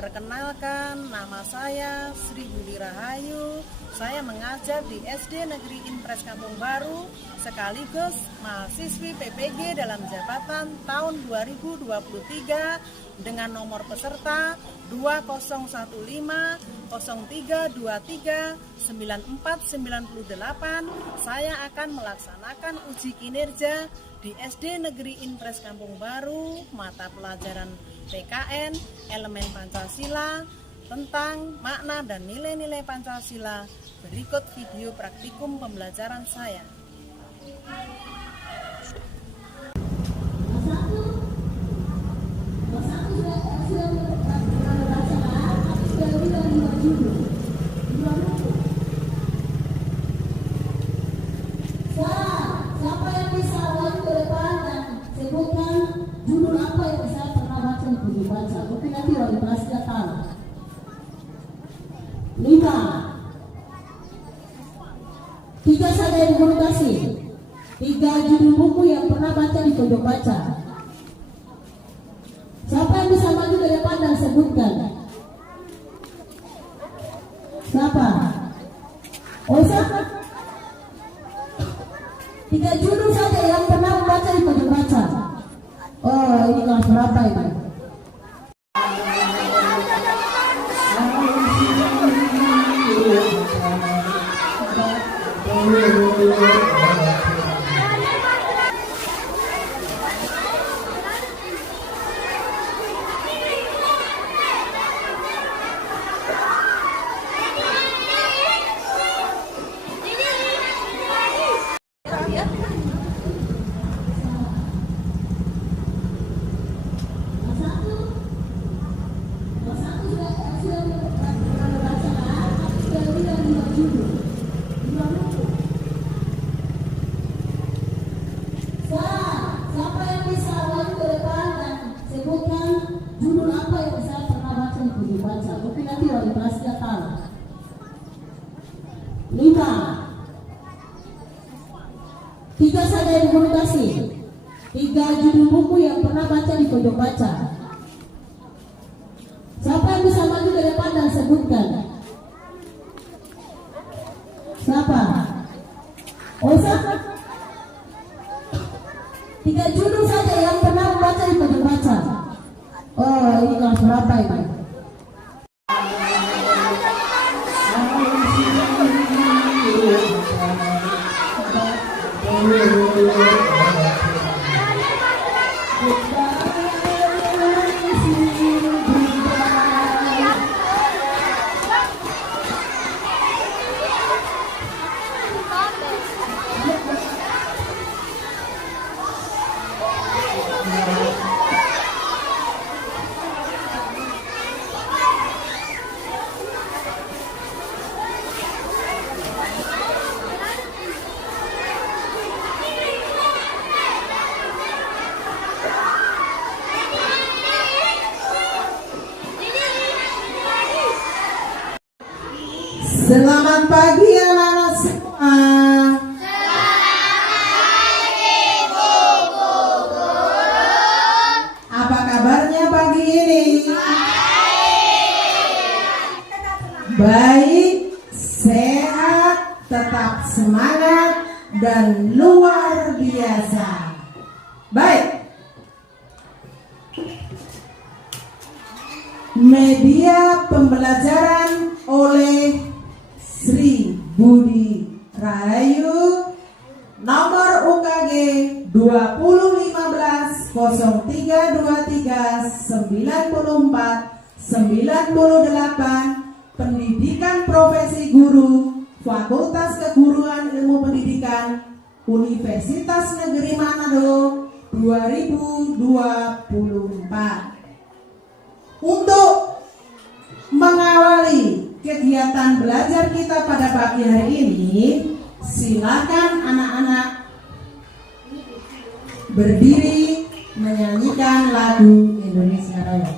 Perkenalkan, nama saya Sri Budi Rahayu. Saya mengajar di SD Negeri Impres Kampung Baru, sekaligus mahasiswi PPG dalam jabatan tahun 2023 dengan nomor peserta 201503239498. Saya akan melaksanakan uji kinerja di SD Negeri Impres Kampung Baru, mata pelajaran PKN, elemen Pancasila, tentang makna dan nilai-nilai Pancasila. Berikut video praktikum pembelajaran saya. Siapa yang bisa maju ke depan dan sebutkan judul apa yang saya pernah baca di buku baca? Mungkin nanti wali kelas tidak tahu. 5. 3 saja yang guru kasih. 3 judul buku yang pernah baca di pojok baca. Siapa yang bisa maju ke depan dan sebutkan? Siapa? Oh, siapa? 3 judul saja yang pernah membaca di pojok baca. Oh, ini kelas berapa ini? Siapa yang bisa maju ke depan dan sebutkan judul apa yang saya pernah baca di buku baca? Mungkin nanti wali kelas tidak tahu. 5. 3 saja yang guru kasih. 3 judul buku yang pernah baca di pojok baca. Siapa yang bisa maju ke depan dan sebutkan? Siapa? Oh, siapa? 3 judul saja yang pernah membaca di pojok baca. Oh, ini kelas berapa ini? Selamat pagi anak-anak semua. Apa kabarnya pagi ini? Baik, sehat, tetap semangat dan luar biasa. Baik. Media pembelajaran oleh Sri Budi Rahayu, nomor UKG 201503239498, Pendidikan Profesi Guru, Fakultas Keguruan Ilmu Pendidikan, Universitas Negeri Manado 2024. Untuk mengawali kegiatan belajar kita pada pagi hari ini, silakan anak-anak berdiri menyanyikan lagu Indonesia Raya.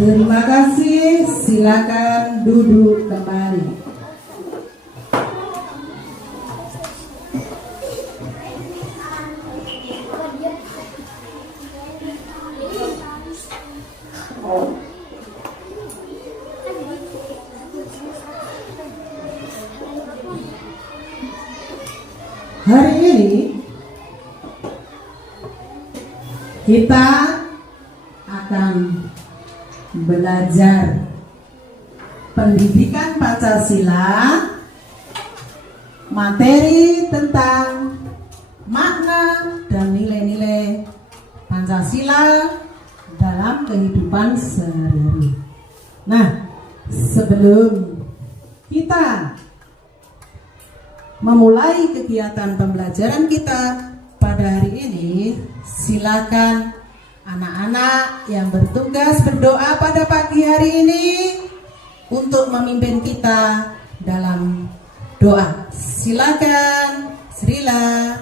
Terima kasih, silakan duduk kembali. Hari ini kita akan belajar pendidikan Pancasila, materi tentang makna dan nilai-nilai Pancasila dalam kehidupan sehari-hari. Nah, sebelum kita memulai kegiatan pembelajaran kita pada hari ini, silakan anak-anak yang bertugas berdoa pada pagi hari ini untuk memimpin kita dalam doa. Silakan, Srila.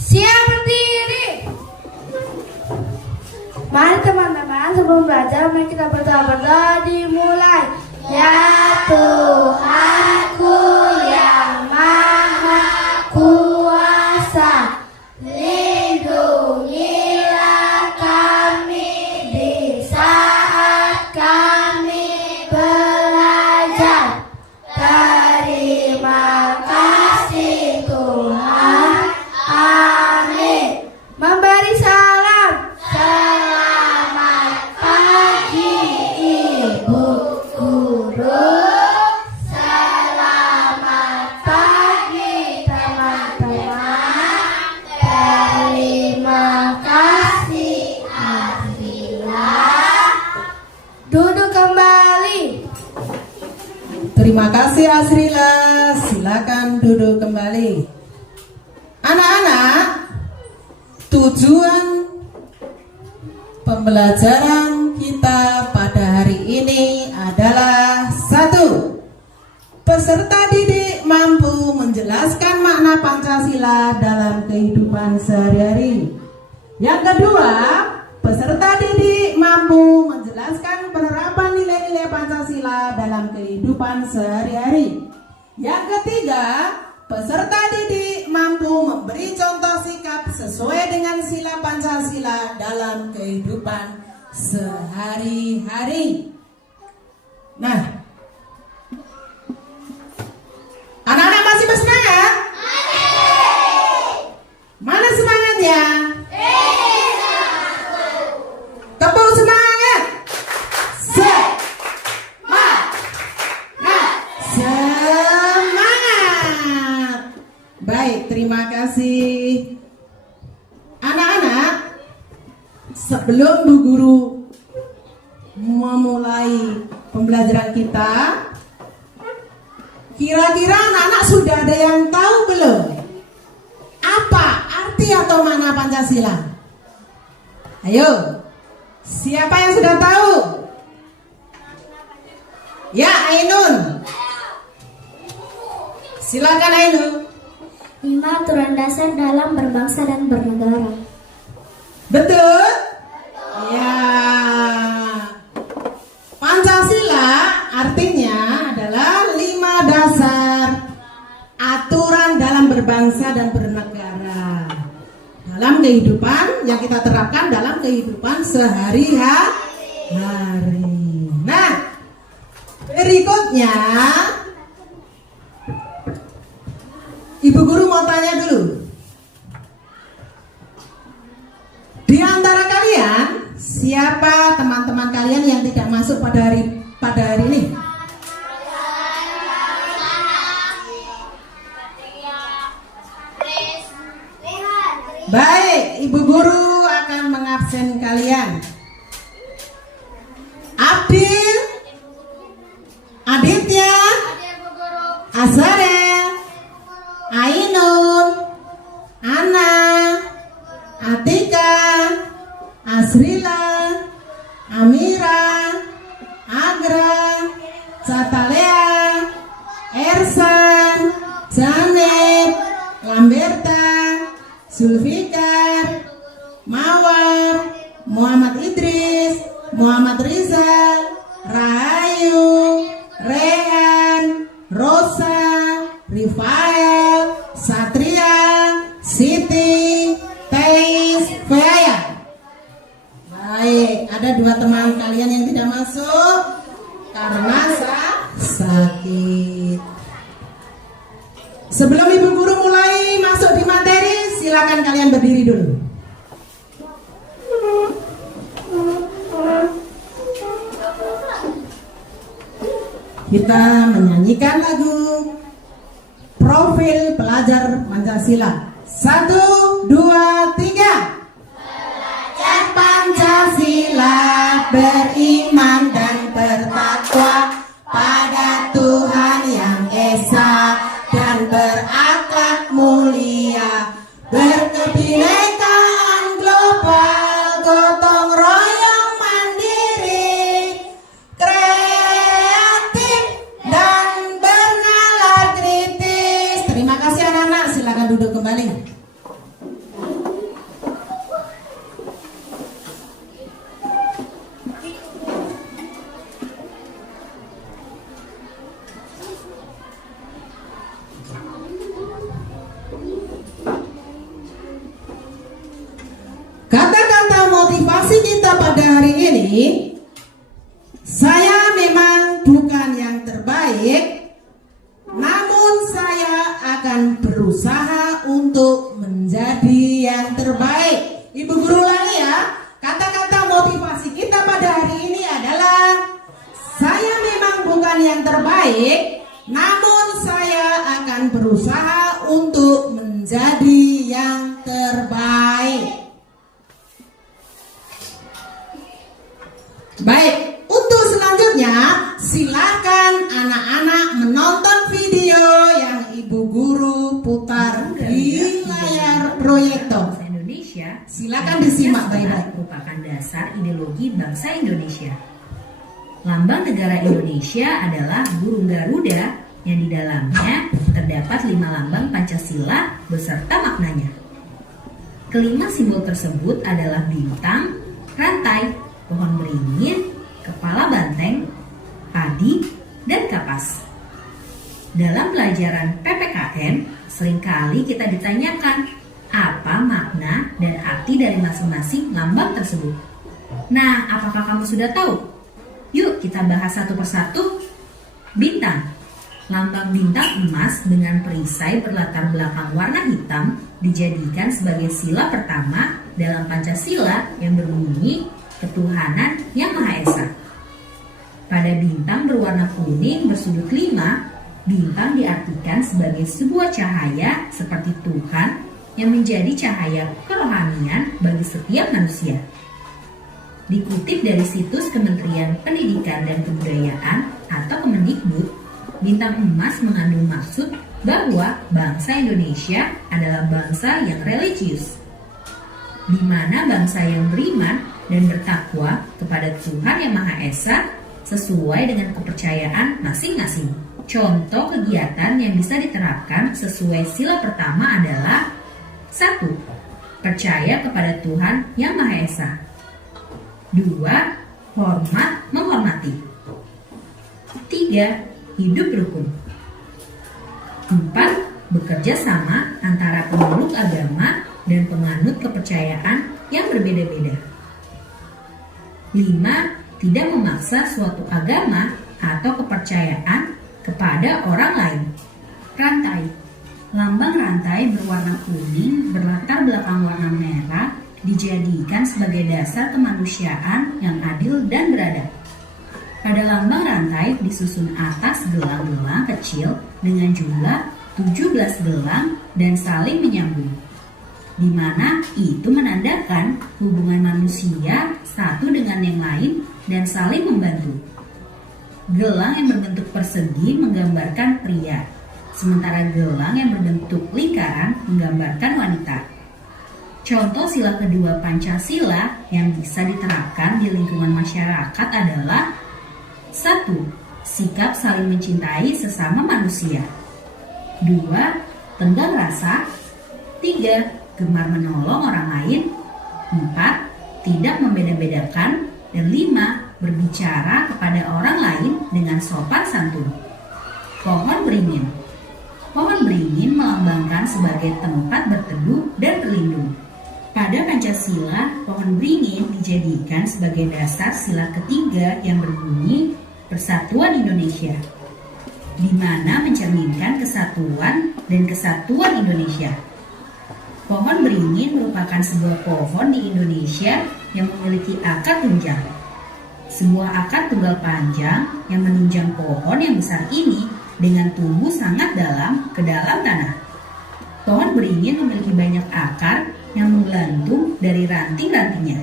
Siap berdiri. Mari teman-teman, sebelum belajar mari kita berdoa dimulai. Ya Tuhanku yang Maha Kuasa, lindungilah kami di saat kami belajar. Terima kasih Tuhan. Amin. Memberi salam. Selamat pagi Ibu Guru. Selamat pagi teman-teman. Terima kasih Azrila. Duduk kembali. Terima kasih Azrila. Silakan duduk kembali. Anak-anak, tujuan pembelajaran kita pada hari ini adalah 1. Peserta didik mampu menjelaskan makna Pancasila dalam kehidupan sehari-hari. Yang kedua, peserta didik mampu menjelaskan penerapan nilai-nilai Pancasila dalam kehidupan sehari-hari. Yang ketiga, peserta didik mampu memberi contoh sikap sesuai dengan sila Pancasila dalam kehidupan sehari-hari. Nah, anak-anak masih bersemangat? Mana semangatnya? Tepuk semangat. Semangat. Baik, terima kasih. Anak-anak, sebelum Bu Guru memulai pembelajaran kita, kira-kira anak-anak sudah ada yang tahu belum? Apa arti atau makna Pancasila? Ayo, siapa yang sudah tahu? Ya, Ainun. Silakan Ainun. 5 aturan dasar dalam berbangsa dan bernegara. Betul? Ya. Pancasila artinya adalah 5 dasar aturan dalam berbangsa dan bernegara. Dalam kehidupan yang kita terapkan dalam kehidupan sehari-hari. Nah, berikutnya Ibu Guru mau tanya dulu. Di antara kalian, siapa teman-teman kalian yang tidak masuk pada hari ini? Baik, Ibu Guru akan mengabsen kalian. Abdil, Aditya, Azarel, Ainun, Ana, Atika, Azrila, Amira, Agra, Catalea, Ersan, Janet, Lamberta, Sulfika, Mawar, Muhammad Idris, Muhammad Rizal, Rahayu, Rehan, Rosa, Rifael, Satria, Siti, Teis, Feaya. Baik, ada 2 teman kalian yang tidak masuk karena sakit. Sebelum Ibu Guru mulai masuk di materi, silakan kalian berdiri dulu. Kita menyanyikan lagu Profil Pelajar Pancasila. 1, 2, 3. Belajar Pancasila, beriman dan bertakwa pada Tuhan Yang Esa, dan berakhlak mulia, berkebinekaan global, gotong royong mandiri, kreatif dan bernalar kritis. Terima kasih anak-anak, silakan duduk kembali. Kata-kata motivasi kita pada hari ini, saya memang bukan yang terbaik, namun saya akan berusaha untuk menjadi yang terbaik. Ibu Guru ulangi ya, kata-kata motivasi kita pada hari ini adalah saya memang bukan yang terbaik, namun saya akan berusaha untuk menjadi yang terbaik. Baik, untuk selanjutnya silakan anak-anak menonton video yang Ibu Guru putar di layar proyektor. Indonesia, Silakan disimak baik-baik. merupakan dasar ideologi bangsa Indonesia. Lambang negara Indonesia adalah burung Garuda yang di dalamnya terdapat 5 lambang Pancasila beserta maknanya. Kelima simbol tersebut adalah bintang, rantai, pohon beringin, kepala banteng, padi, dan kapas. Dalam pelajaran PPKN, seringkali kita ditanyakan apa makna dan arti dari masing-masing lambang tersebut. Nah, apakah kamu sudah tahu? Yuk kita bahas satu persatu. Bintang. Lambang bintang emas dengan perisai berlatar belakang warna hitam dijadikan sebagai sila pertama dalam Pancasila yang berbunyi Ketuhanan Yang Maha Esa. Pada bintang berwarna kuning bersudut 5, bintang diartikan sebagai sebuah cahaya seperti Tuhan yang menjadi cahaya kerohanian bagi setiap manusia. Dikutip dari situs Kementerian Pendidikan dan Kebudayaan atau Kemendikbud, bintang emas mengandung maksud bahwa bangsa Indonesia adalah bangsa yang religius, di mana bangsa yang beriman dan bertakwa kepada Tuhan Yang Maha Esa sesuai dengan kepercayaan masing-masing. Contoh kegiatan yang bisa diterapkan sesuai sila pertama adalah 1. Percaya kepada Tuhan Yang Maha Esa. 2. Hormat menghormati. 3. Hidup rukun. 4. Bekerja sama antara pemeluk agama dan penganut kepercayaan yang berbeda-beda. 5. Tidak memaksa suatu agama atau kepercayaan kepada orang lain. Rantai. Lambang rantai berwarna kuning berlatar belakang warna merah dijadikan sebagai dasar kemanusiaan yang adil dan beradab. Pada lambang rantai disusun atas gelang-gelang kecil dengan jumlah 17 gelang dan saling menyambung, di mana itu menandakan hubungan manusia satu dengan yang lain dan saling membantu. Gelang yang berbentuk persegi menggambarkan pria, sementara gelang yang berbentuk lingkaran menggambarkan wanita. Contoh sila kedua Pancasila yang bisa diterapkan di lingkungan masyarakat adalah 1. Sikap saling mencintai sesama manusia. 2. Tenggang rasa. 3. Gemar menolong orang lain. 4. Tidak membeda-bedakan. Dan 5. Berbicara kepada orang lain dengan sopan santun. Pohon beringin. Pohon beringin melambangkan sebagai tempat berteduh dan berlindung. Pada Pancasila, pohon beringin dijadikan sebagai dasar sila ketiga yang berbunyi Persatuan Indonesia, di mana mencerminkan kesatuan dan kesatuan Indonesia. Pohon beringin merupakan sebuah pohon di Indonesia yang memiliki akar tunjang. Sebuah akar tunggal panjang yang menunjang pohon yang besar ini dengan tumbuh sangat dalam ke dalam tanah. Pohon beringin memiliki banyak akar yang menggelantung dari ranting-rantingnya.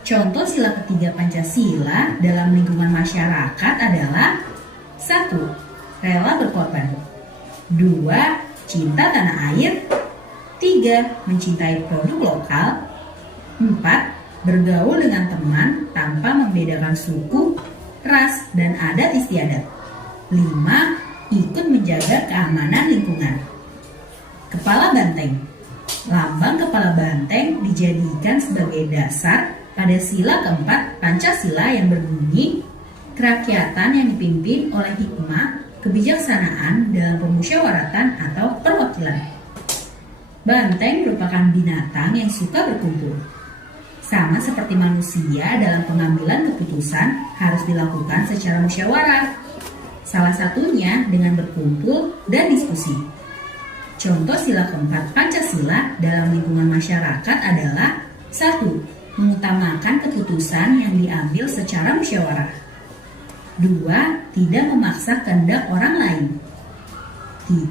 Contoh sila ketiga Pancasila dalam lingkungan masyarakat adalah 1. Rela berkorban. 2. Cinta tanah air. 3. Mencintai produk lokal. 4. Bergaul dengan teman tanpa membedakan suku, ras, dan adat istiadat. 5. Ikut menjaga keamanan lingkungan. Kepala banteng. Lambang kepala banteng dijadikan sebagai dasar pada sila keempat Pancasila yang berbunyi kerakyatan yang dipimpin oleh hikmah, kebijaksanaan dalam pemusyawaratan atau perwakilan. Banteng merupakan binatang yang suka berkumpul. Sama seperti manusia, dalam pengambilan keputusan harus dilakukan secara musyawarah. Salah satunya dengan berkumpul dan diskusi. Contoh sila keempat Pancasila dalam lingkungan masyarakat adalah 1. Mengutamakan keputusan yang diambil secara musyawarah. 2. Tidak memaksa kehendak orang lain.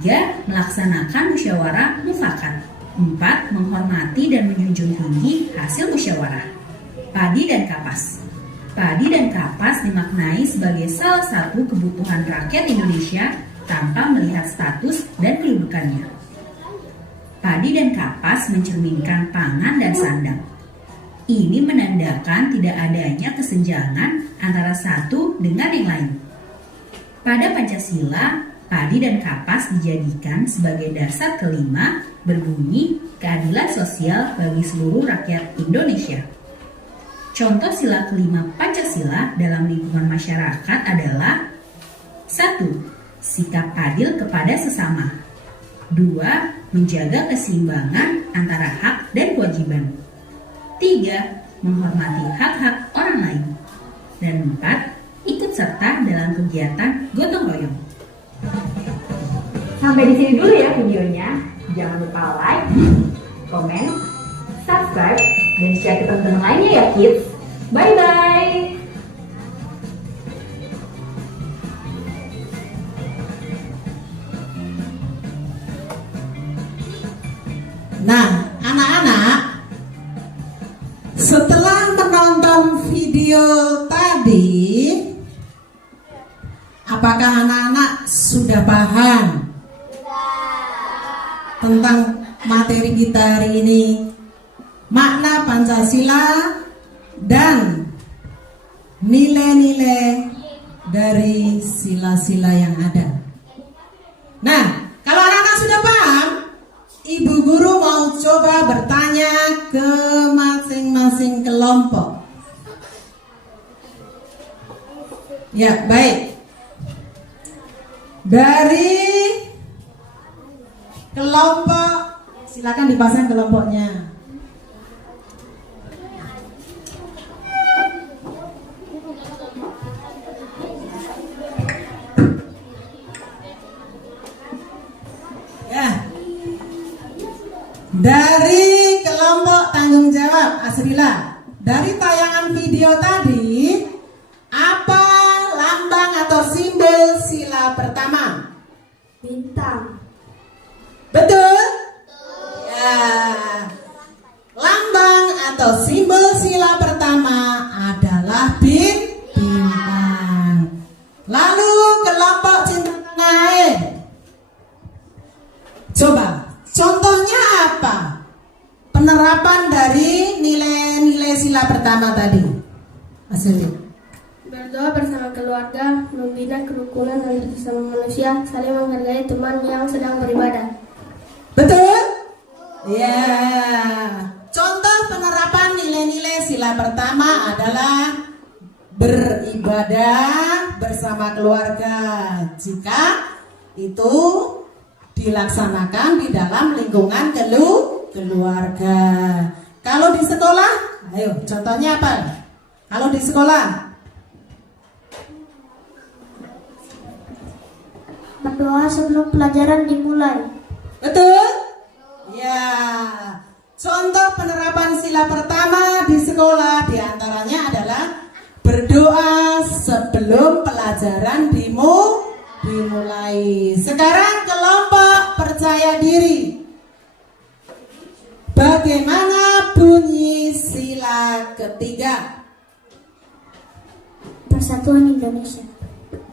3. Melaksanakan musyawarah mufakat. 4. Menghormati dan menjunjung tinggi hasil musyawarah. Padi dan kapas. Padi dan kapas dimaknai sebagai salah satu kebutuhan rakyat Indonesia tanpa melihat status dan kedudukannya. Padi dan kapas mencerminkan pangan dan sandang. Ini menandakan tidak adanya kesenjangan antara satu dengan yang lain. Pada Pancasila, padi dan kapas dijadikan sebagai dasar kelima berbunyi keadilan sosial bagi seluruh rakyat Indonesia. Contoh sila kelima Pancasila dalam lingkungan masyarakat adalah 1. Sikap adil kepada sesama. 2. Menjaga keseimbangan antara hak dan kewajiban. 3. Menghormati hak-hak orang lain. Dan 4. Ikut serta dalam kegiatan gotong royong. Sampai di sini dulu ya videonya. Jangan lupa like, komen, subscribe, dan share ke teman-teman lainnya ya kids. Bye-bye! Nah, anak-anak, setelah menonton video tadi, apakah anak-anak sudah paham tentang materi kita hari ini, makna Pancasila dan nilai-nilai dari sila-sila yang ada? Nah, kalau anak-anak sudah paham, Ibu Guru mau coba bertanya ke masing-masing kelompok. Ya, baik. Dari kelompok, silakan dipasang kelompoknya. Ya. Dari kelompok tanggung jawab Asrila, dari tayangan video tadi, apa lambang atau simbol sila pertama? Bintang. Betul? Ya. Lambang atau simbol sila pertama adalah bintang. Lalu kelompok cinta tanah air. Coba, contohnya apa? Penerapan dari nilai-nilai sila pertama tadi. Hasilnya. Berdoa bersama keluarga, membina kerukunan dan sesama manusia, saling menghargai teman yang sedang beribadah. Betul? Ya. Contoh penerapan pertama adalah beribadah bersama keluarga. Jika itu dilaksanakan di dalam lingkungan keluarga. Kalau di sekolah, ayo contohnya apa? Kalau di sekolah, Berdoa sebelum pelajaran dimulai. betul? Ya. Contoh penerapan sila pertama di sekolah diantaranya adalah berdoa sebelum pelajaran dimulai. Sekarang kelompok percaya diri. Bagaimana bunyi sila ketiga? Persatuan Indonesia.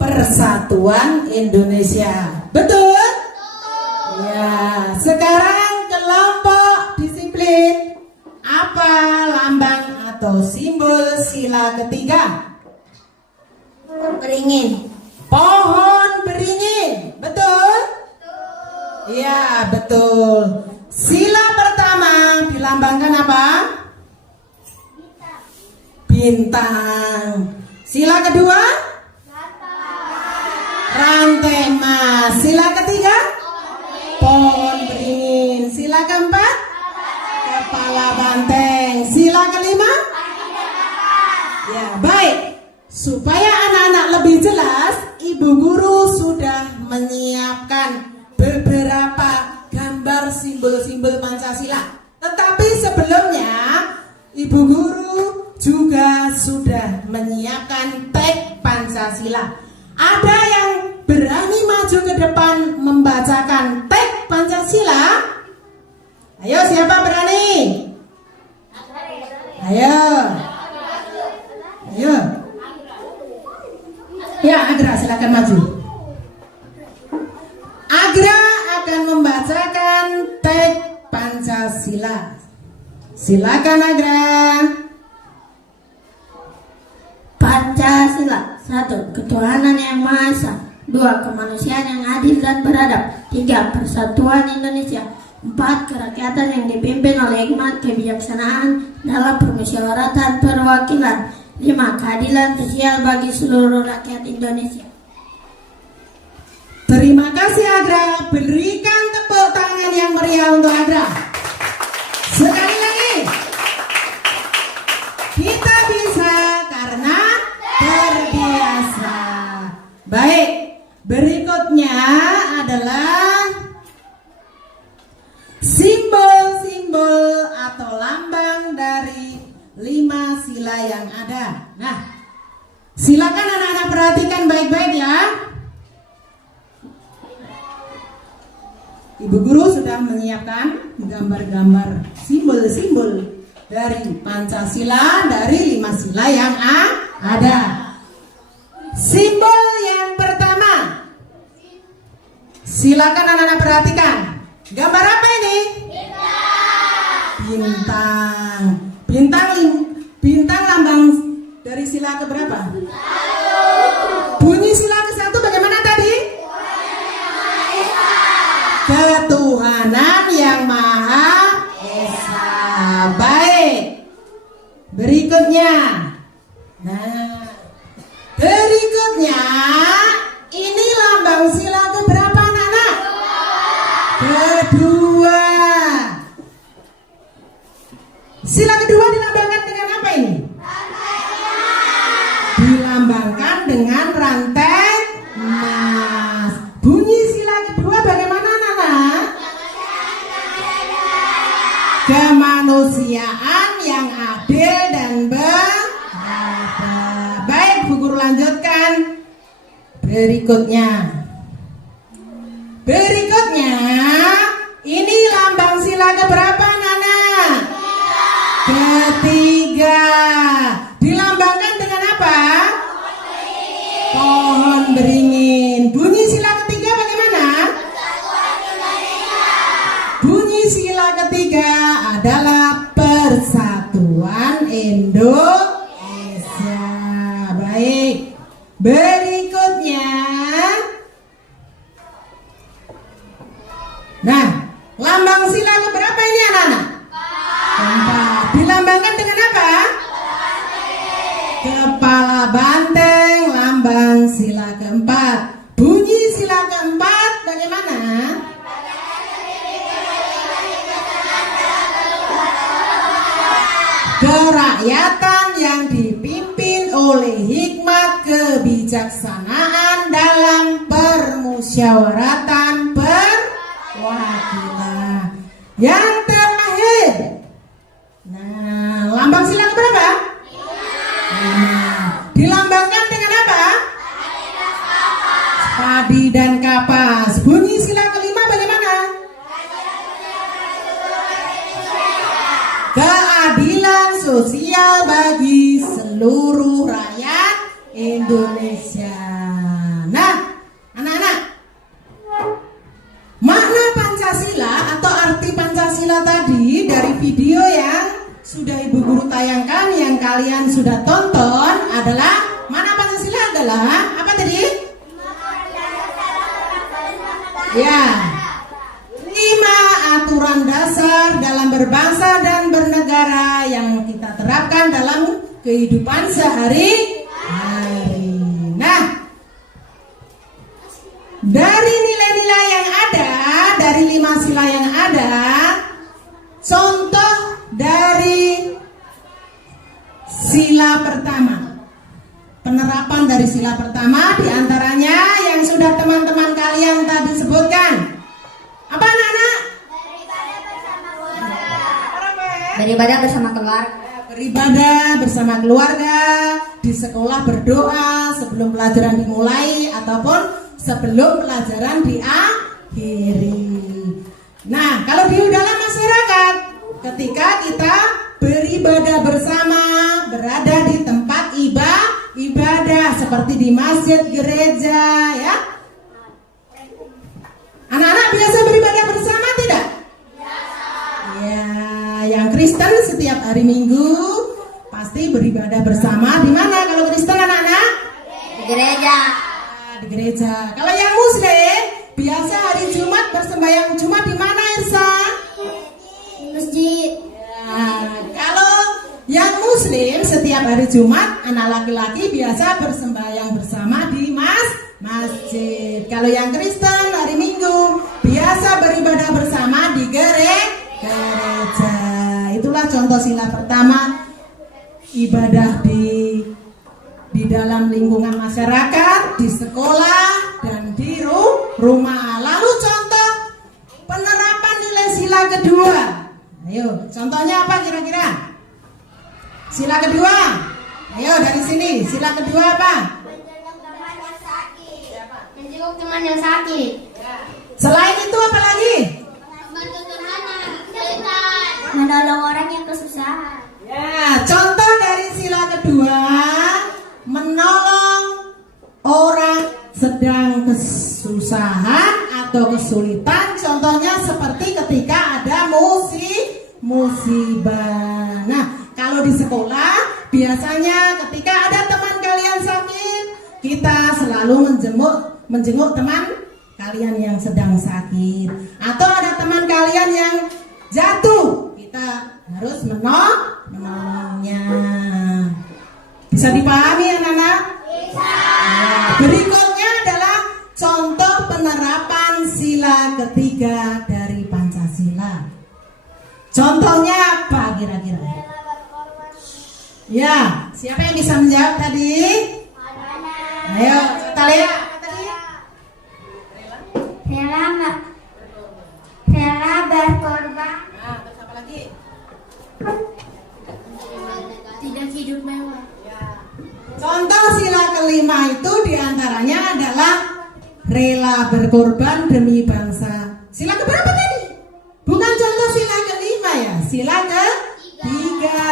Persatuan Indonesia. Betul? Ya, sekarang kelompok disiplin. Apa lambang atau simbol sila ketiga? Beringin. Pohon beringin. Betul? Ya, betul. Sila pertama dilambangkan apa? Bintang. Sila kedua? Rantai emas. Sila ketiga? Pohon beringin. Sila keempat? Kepala banteng. Sila kelima? Ya, baik. Supaya anak-anak lebih jelas, Ibu Guru sudah menyiapkan beberapa gambar simbol-simbol Pancasila. Tetapi sebelumnya, Ibu Guru juga sudah menyiapkan tag Pancasila. Ada yang berani maju ke depan membacakan tag Pancasila? Ayo, siapa berani? Ayo. Ayo. Ya, Agra, silakan maju. Agra akan membacakan tag Pancasila. Silakan Agra. Pancasila. 1. Ketuhanan yang Maha Esa. 2. Kemanusiaan yang adil dan beradab. 3. Persatuan Indonesia. 4. Kerakyatan yang dipimpin oleh hikmat kebijaksanaan dalam permusyawaratan perwakilan. 5. Keadilan sosial bagi seluruh rakyat Indonesia. Terima kasih Agra. Berikan tepuk tangan yang meriah untuk Agra. Sekali lagi. Kita bisa karena terbiasa. Baik. Berikutnya adalah simbol-simbol atau lambang dari 5 sila yang ada. Nah, silakan anak-anak perhatikan baik-baik ya. Ibu Guru sudah menyiapkan gambar-gambar simbol-simbol dari Pancasila dari 5 sila yang ada. Simbol yang pertama, silakan anak-anak perhatikan. Gambar apa ini? Bintang. Bintang lambang dari sila keberapa? Bunyi sila ke-1 bagaimana tadi? Ketuhanan yang Maha Esa. Baik. Berikutnya. Nah, berikutnya ini lambang sila keberapa anak-anak? Kedua. Sila kedua dilambangkan dengan apa ini? Dilambangkan dengan rantai emas. Bunyi sila kedua bagaimana anak-anak? Kemanusiaan yang adil dan beradab. Baik, Bu Guru lanjutkan. Berikutnya, ini lambang sila keberapa anak-anak? Ketiga. Dilambangkan dengan apa? Pohon beringin. Bunyi sila ketiga bagaimana? Bunyi sila ketiga adalah Persatuan Indonesia. Baik. Berikutnya. Nah, lambang sila keberapa ini anak-anak? 4. Dilambangkan dengan apa? kerakyatan yang dipimpin oleh hikmat kebijaksanaan dalam permusyawaratan perwakilan. Yang terakhir, nah, lambang sila berapa? Nah, dilambangkan dengan apa? Padi dan kapas. Bunyi sila kelima bagaimana? Keadilan sosial bagi seluruh rakyat Indonesia. Nah, anak-anak, makna Pancasila atau arti Pancasila tadi dari video yang sudah Ibu Guru tayangkan, yang kalian sudah tonton adalah, mana Pancasila adalah apa tadi? Ya, 5 aturan dasar dalam berbangsa dan bernegara yang kita terapkan dalam kehidupan sehari-hari. Nah, dari nilai-nilai yang ada, dari 5 sila yang ada, contoh dari sila pertama, penerapan dari sila pertama diantaranya yang sudah teman-teman kalian tadi sebutkan. Apa anak-anak? Beribadah bersama keluarga. Beribadah bersama keluarga, di sekolah berdoa sebelum pelajaran dimulai ataupun sebelum pelajaran diakhiri. Nah, kalau di dalam masyarakat, ketika kita beribadah bersama, berada di tempat ibadah seperti di masjid, gereja, ya. Anak-anak biasa beribadah bersama tidak? Ya, yang Kristen setiap hari Minggu pasti beribadah bersama. Di mana kalau Kristen anak-anak? Di gereja. Di gereja. Kalau yang Muslim biasa hari Jumat bersembahyang Jumat di mana, Irsa? Masjid. Ya, kalau yang Muslim setiap hari Jumat anak laki-laki biasa bersembahyang bersama di masjid. Kalau yang Kristen hari Minggu biasa beribadah bersama di gereja. Itulah contoh sila pertama, ibadah di dalam lingkungan masyarakat, di sekolah dan di rumah. Lalu contoh penerapan nilai sila kedua. Ayo, contohnya apa kira-kira? Sila kedua. Ayo dari sini, sila kedua apa? Menjenguk teman yang sakit. Selain itu apa lagi? Membantu terhadap menolong orang yang kesusahan. Ya, contoh dari sila kedua, menolong orang sedang kesusahan atau kesulitan. Contohnya seperti ketika ada musibah. Nah, kalau di sekolah biasanya ketika ada teman kalian sakit, kita selalu menjenguk teman kalian yang sedang sakit. Atau ada teman kalian yang jatuh, kita harus menolongnya. Bisa dipahami anak-anak? Bisa. Nah, berikutnya adalah contoh penerapan sila ketiga dari Pancasila. Contohnya apa kira-kira? Ya, siapa yang bisa menjawab tadi? Ayo, kita lihat. Rela berkorban. Nah, terus apa lagi? Tidak hidup mewah. Contoh sila kelima itu diantaranya adalah rela berkorban demi bangsa. Sila keberapa tadi? Bukan contoh sila kelima ya, sila ketiga.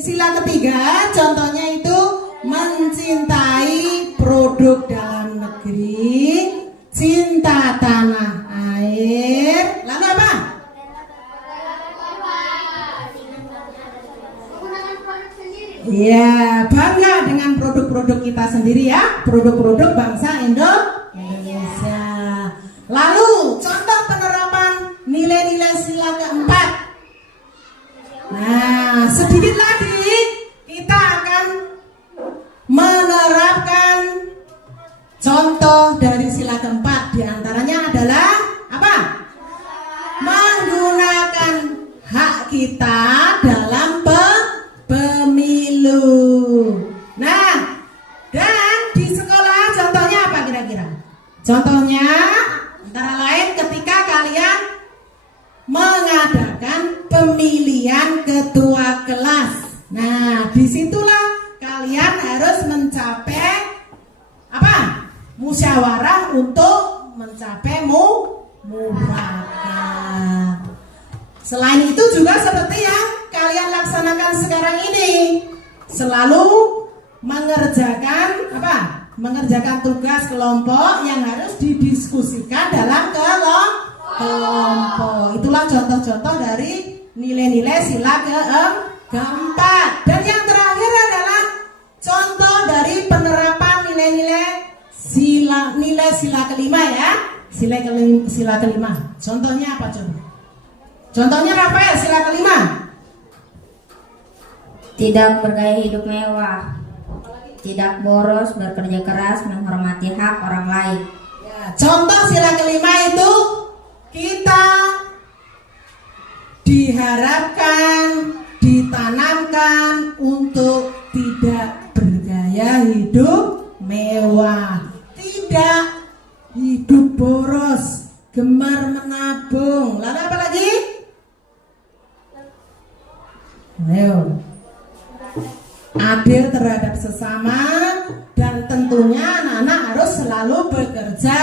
Sila ketiga contohnya itu mencintai produk dalam negeri, cinta tanah air. Lalu apa? Ya, bangga dengan produk-produk kita sendiri ya, produk-produk bangsa Indonesia. Lalu contoh penerapan nilai-nilai sila keempat. Nah, sedikit lagi kita akan menerapkan contoh dari sila keempat. Di antaranya adalah apa? Menggunakan hak kita dalam Contohnya antara lain ketika kalian mengadakan pemilihan ketua kelas. Nah, disitulah kalian harus mencapai apa? Musyawarah untuk mencapai mufakat. Selain itu juga seperti yang kalian laksanakan sekarang ini, selalu mengerjakan apa? Mengerjakan tugas kelompok yang harus didiskusikan dalam kelompok. Itulah contoh-contoh dari nilai-nilai sila keempat. Dan yang terakhir adalah contoh dari penerapan nilai-nilai sila kelima ya. Sila kelima. Contohnya apa coba? Contohnya Rafael, sila kelima. Tidak bergaya hidup mewah, tidak boros, bekerja keras, menghormati hak orang lain. Ya, contoh sila kelima itu kita diharapkan, ditanamkan untuk tidak bergaya hidup mewah, tidak hidup boros, gemar menabung. Lalu apa lagi? Ayo. Adil terhadap sesama, dan tentunya anak-anak harus selalu bekerja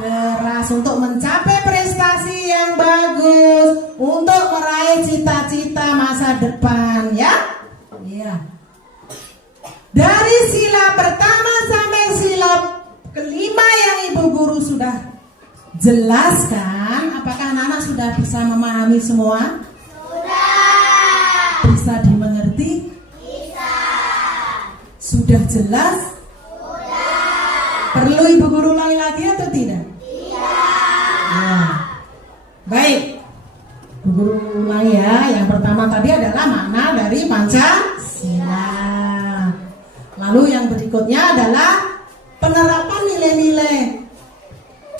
keras untuk mencapai prestasi yang bagus, untuk meraih cita-cita masa depan ya. Iya. Dari sila pertama sampai sila kelima yang Ibu Guru sudah jelaskan, apakah anak-anak sudah bisa memahami semua? Bisa dimengerti? Bisa. Sudah jelas? Sudah. Perlu Ibu Guru ulangi lagi atau tidak? Tidak. Ya. Baik. Ibu Guru ulangi ya. Yang pertama tadi adalah makna dari Pancasila. Lalu yang berikutnya adalah penerapan nilai-nilai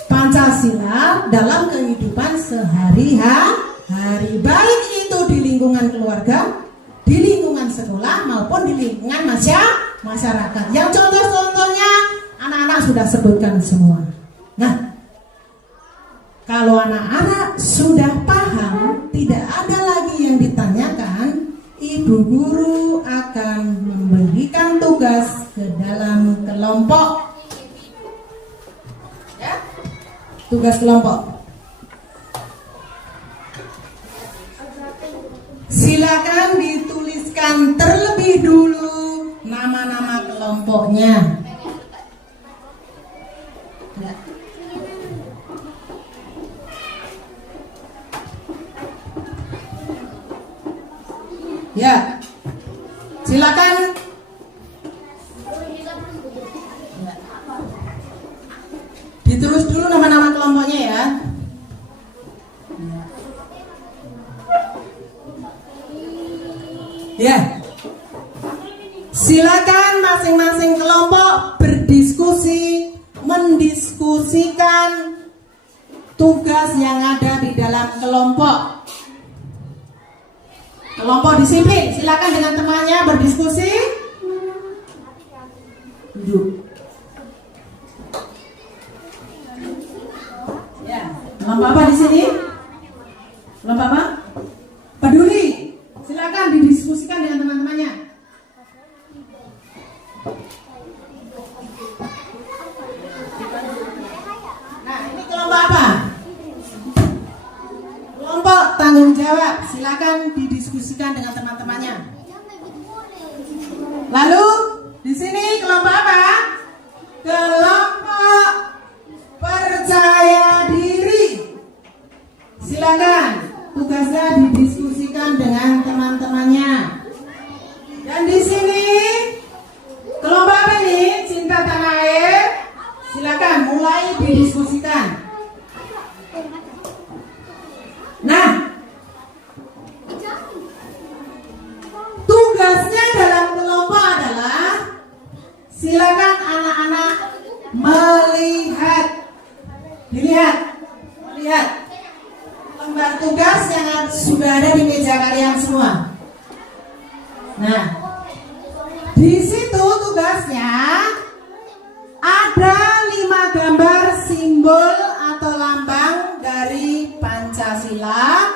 Pancasila dalam kehidupan sehari-hari, baik itu di lingkungan keluarga, di lingkungan sekolah maupun di lingkungan masyarakat. Yang contoh-contohnya anak-anak sudah sebutkan semua. Nah, kalau anak-anak sudah paham, tidak ada lagi yang ditanyakan, Ibu Guru akan memberikan tugas ke dalam kelompok. Ya, tugas kelompok. Silakan dituliskan terlebih dulu nama-nama kelompoknya. Ya, silakan. Ditulis dulu nama-nama kelompoknya ya. Ya, silakan masing-masing kelompok berdiskusi, mendiskusikan tugas yang ada di dalam kelompok. Kelompok disiplin, silakan dengan temannya berdiskusi. Duduk. Ya, kelompok apa di sini? Kelompok apa? Peduli. Silakan didiskusikan dengan teman-temannya. Nah, ini kelompok apa? Kelompok tanggung jawab. Silakan didiskusikan dengan teman-temannya. Lalu di sini kelompok apa? Kelompok percaya diri. Silakan tugasnya didiskusikan dengan teman-temannya. Dan di sini kelompok apa nih? Cinta tanah air. Silakan mulai didiskusikan. Nah, tugasnya dalam kelompok adalah silakan anak-anak melihat lembar tugas yang sudah ada di meja kalian semua. Nah, di situ tugasnya ada Ada 5 gambar simbol atau lambang dari Pancasila.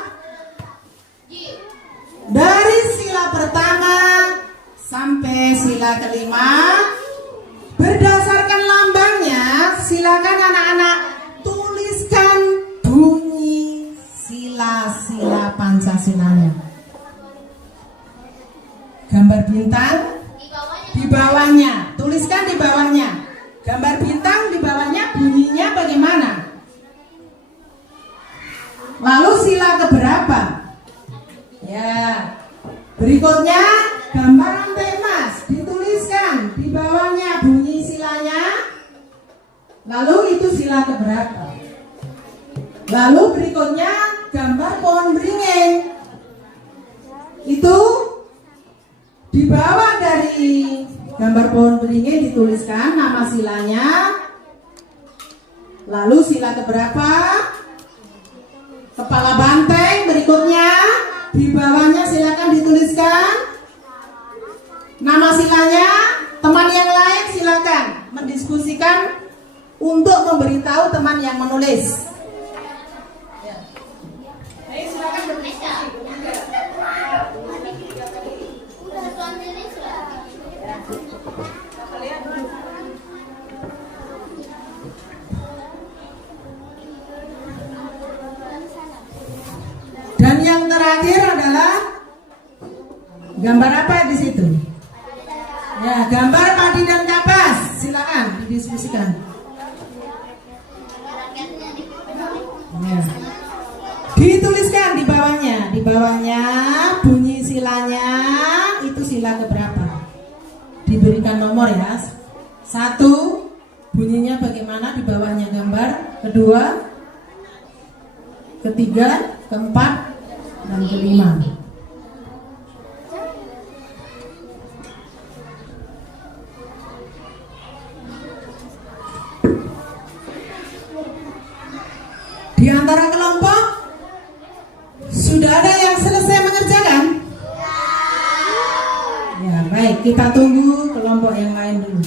Dari sila pertama sampai sila kelima. Berdasarkan lambangnya, silakan anak-anak tuliskan bunyi sila-sila Pancasilanya. Gambar bintang di bawahnya, tuliskan di bawahnya. Gambar bintang di bawahnya bunyinya bagaimana? Lalu sila keberapa? Ya. Berikutnya gambar rantai emas, dituliskan di bawahnya bunyi silanya. Lalu itu sila keberapa? Lalu berikutnya gambar pohon beringin. Itu di bawah dari gambar pohon beringin dituliskan nama silanya. Lalu sila keberapa? Kepala banteng berikutnya. Di bawahnya silakan dituliskan nama silanya. Teman yang lain silakan mendiskusikan untuk memberitahu teman yang menulis. Ayo silakan berdiskusi. Dan yang terakhir adalah gambar apa di situ? Ya, gambar padi dan kapas. Silakan didiskusikan. Ya. Dituliskan di bawahnya. Di bawahnya bunyi silanya itu sila keberapa? Diberikan nomor ya. 1 bunyinya bagaimana di bawahnya gambar. Kedua, ketiga, keempat, dan kelima. Di antara kelompok sudah ada yang selesai mengerjakan? Ya, baik, kita tunggu kelompok yang lain dulu.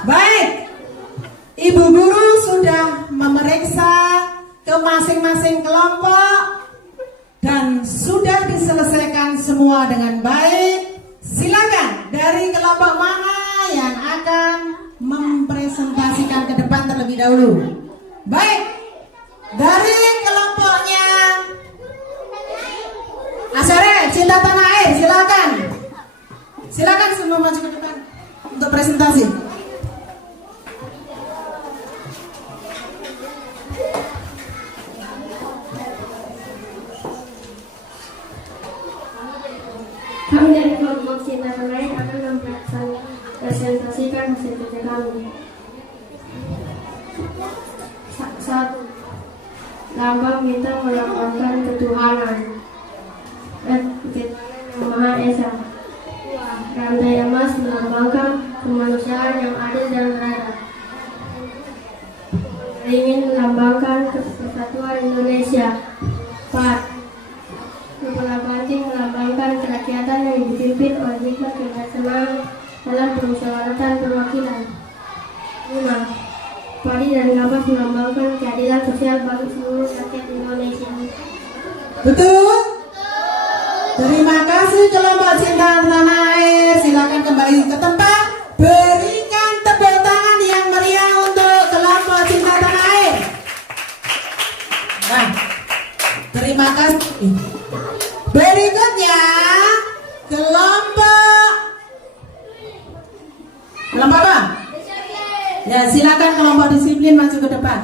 Baik, Ibu Guru sudah memeriksa ke masing-masing kelompok dan sudah diselesaikan semua dengan baik. Silakan dari kelompok mana yang akan mempresentasikan ke depan terlebih dahulu. Baik, dari kelompoknya Asyare Cinta Tanah Air, silakan. Silakan semua maju ke depan untuk presentasi. Kami dari kelompok Cinta Tanah Air akan mempresentasikan hasil kerja kami. 1. Lambang bintang melambangkan ketuhanan dan ketuhanan yang Maha Esa. 2. Rantai emas melambangkan kemanusiaan yang adil dan beradab. Beringin melambangkan persatuan Indonesia. 4. Kepala banting melambangkan kerakyatan yang dipimpin oleh hikmat kebijaksanaan dalam permusyawaratan perwakilan. 5. Padi dan kapas melambangkan keadilan sosial bagi seluruh rakyat Indonesia. Betul? Terima kasih kelompok Cinta Tanah Air. Silakan kembali ke tempat. Berikan tepuk tangan yang meriah untuk kelompok Cinta Tanah Air. Nah, terima kasih. Berikutnya kelompok apa? Ya, silakan kelompok disiplin maju ke depan.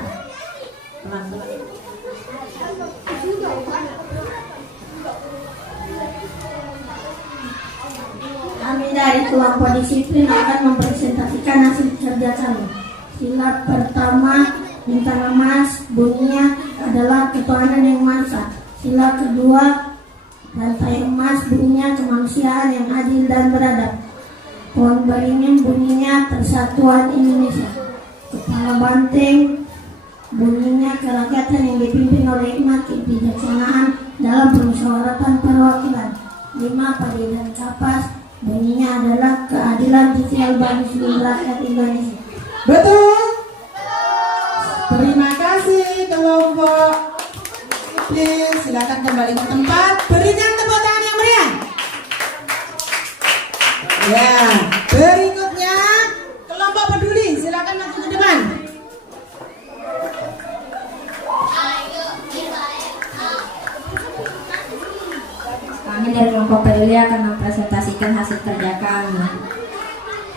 terkait kelompok disiplin akan mempresentasikan hasil kerja kami. Sila pertama bintang emas bunyinya adalah ketuhanan yang maha esa. Sila kedua rantai emas bunyinya kemanusiaan yang adil dan beradab. Pohon beringin bunyinya Persatuan Indonesia. Kepala banteng bunyinya kerakyatan yang dipimpin oleh hikmat kebijaksanaan dalam permusyawaratan perwakilan. 5 padi dan kapas bunyinya adalah keadilan sosial bagi seluruh rakyat Indonesia. Betul? Terima kasih kelompok disiplin. Silakan kembali ke tempat. Berikan tepuk tangan yang meriah. Ya, berikutnya kelompok peduli. Silakan maju ke depan. Kami dari kelompok peduli akan mempresentasikan hasil kerja kami.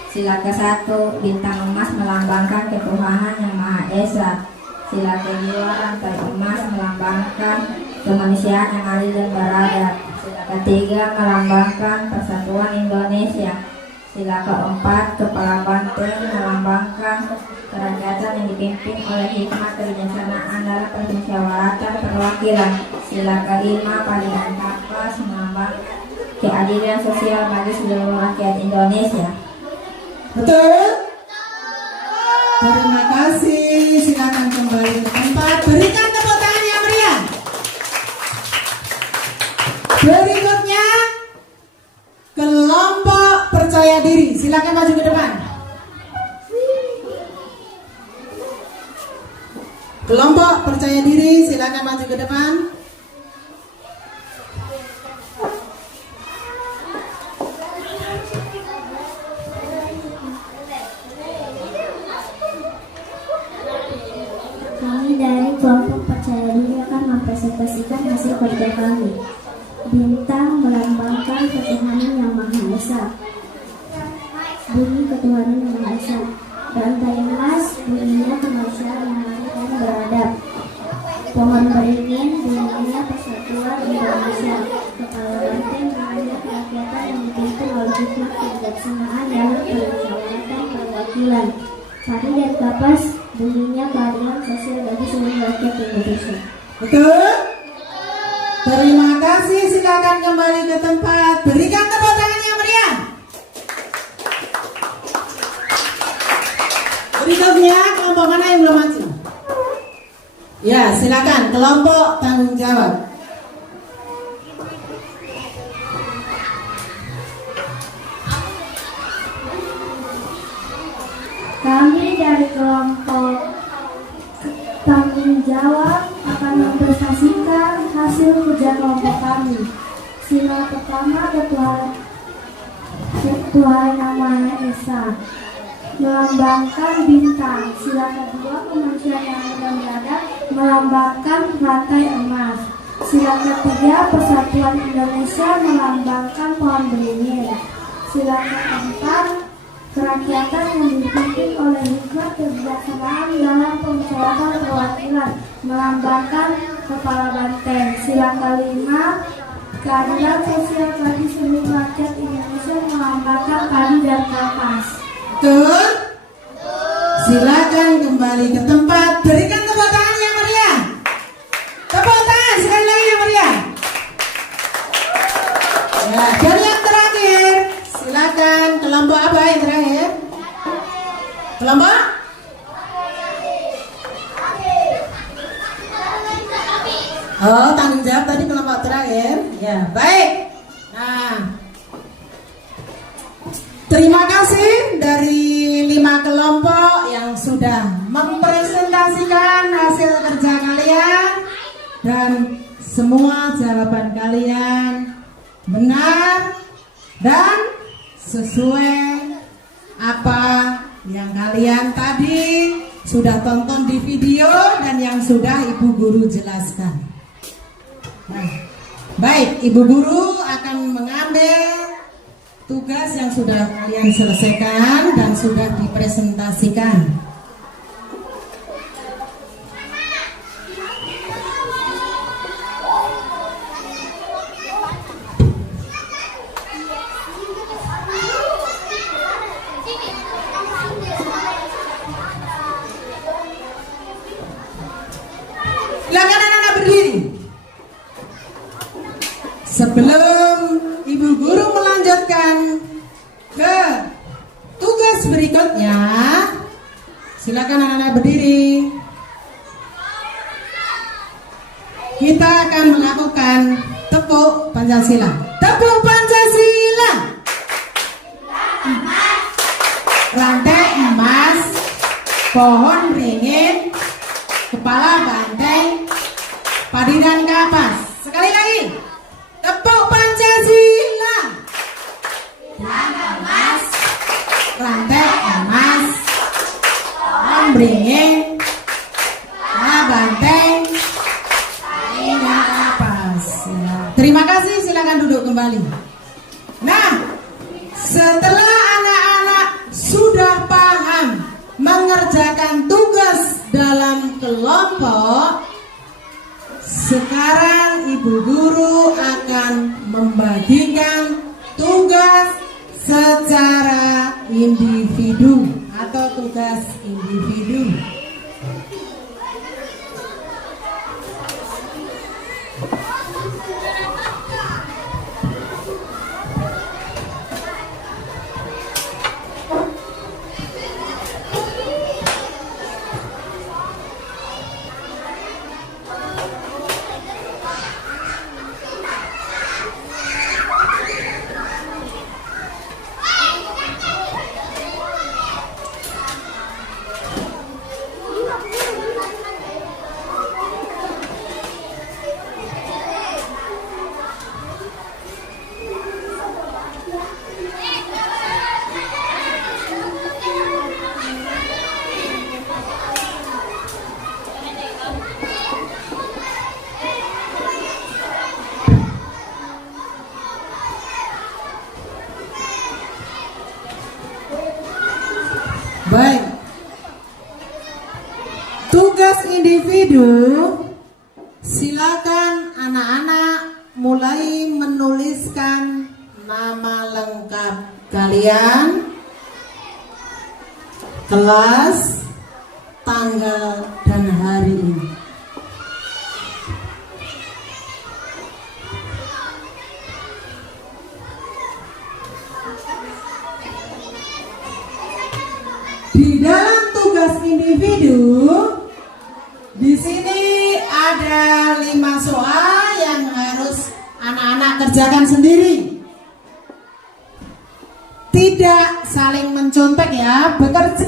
Sila ke-1, bintang emas melambangkan ketuhanan yang Maha Esa. Sila kedua, rantai emas melambangkan kemanusiaan yang adil dan beradab. Sila ketiga, melambangkan Persatuan Indonesia. Sila keempat, kepala banteng melambangkan kerakyatan yang dipimpin oleh hikmat kebijaksanaan dalam permusyawaratan perwakilan. Sila kelima, padi dan kapas melambangkan keadilan sosial bagi seluruh rakyat Indonesia. Betul? Terima kasih. Silakan kembali ke tempat. Berikan tepuk tangan yang meriah. Berikutnya kelompok percaya diri. Silakan maju ke depan. Kelompok percaya diri, silakan maju ke depan. Kami dari kelompok percaya diri akan mempresentasikan hasil kerja kami. Bintang melambangkan ketuhanan yang Maha Esa. Bunyi ketuhanan yang Maha Esa. Rantai emas bunyinya kemanusiaan yang adil dan beradab. Pohon beringin bunyinya Persatuan Indonesia. Kepala banteng bunyinya kerakyatan yang dipimpin oleh hikmat kebijaksanaan dalam permusyawaratan perwakilan. Padi dan kapas bunyinya keadilan sosial bagi seluruh rakyat Indonesia. Betul? Terima kasih. Silakan kembali ke tempat. Berikan tepuk tangan yang meriah. Berikutnya kelompok mana yang belum maju? Ya, silakan kelompok tanggung jawab. Kami dari kelompok tanggung jawab akan mempresentasikan hasil kerja kelompok kami. Sila pertama Ketuhanan yang Maha Esa melambangkan bintang. Sila kedua kemanusiaan yang adil dan beradab melambangkan rantai emas. Sila ketiga Persatuan Indonesia melambangkan pohon beringin. Sila keempat kerakyatan yang dipimpin oleh hikmat kebijaksanaan dalam permusyawaratan perwakilan melambangkan kepala banteng. Sila kelima keadilan sosial bagi seluruh rakyat Indonesia melambangkan padi dan kapas. Betul? Silakan kembali ke tempat. Berikan tepuk tangan yang meriah. Tepuk tangan sekali lagi yang meriah. Ya, dan yang terakhir, silakan kelompok apa yang terakhir? Kelompok? Oh, tanggung jawab tadi kelompok terakhir. Ya, baik. Nah, terima kasih dari 5 kelompok yang sudah mempresentasikan hasil kerja kalian dan semua jawaban kalian benar dan sesuai apa yang kalian tadi sudah tonton di video dan yang sudah Ibu Guru jelaskan. Nah, baik, Ibu Guru akan mengambil tugas yang sudah kalian selesaikan dan sudah dipresentasikan. Silakan anak-anak berdiri. Sebelum Ibu Guru melanjutkan ke tugas berikutnya, silakan anak-anak berdiri. Kita akan melakukan tepuk Pancasila. Tepuk Pancasila. Rantai emas, pohon beringin, kepala banteng, padi dan kapas. Sekali lagi. Tepuk Pancasila. Emas, rantai emas, pohon beringin, kepala banteng, padi dan kapas. Terima kasih, silakan duduk kembali. Nah, setelah anak-anak sudah paham mengerjakan tugas dalam kelompok, sekarang Ibu Guru akan membagikan tugas secara individu atau tugas individu. Baik. Tugas individu, silakan anak-anak mulai menuliskan nama lengkap kalian, kelas, tanggal, dan hari ini. Di dalam tugas individu, di sini ada 5 soal yang harus anak-anak kerjakan sendiri. Tidak saling mencontek ya, bekerja.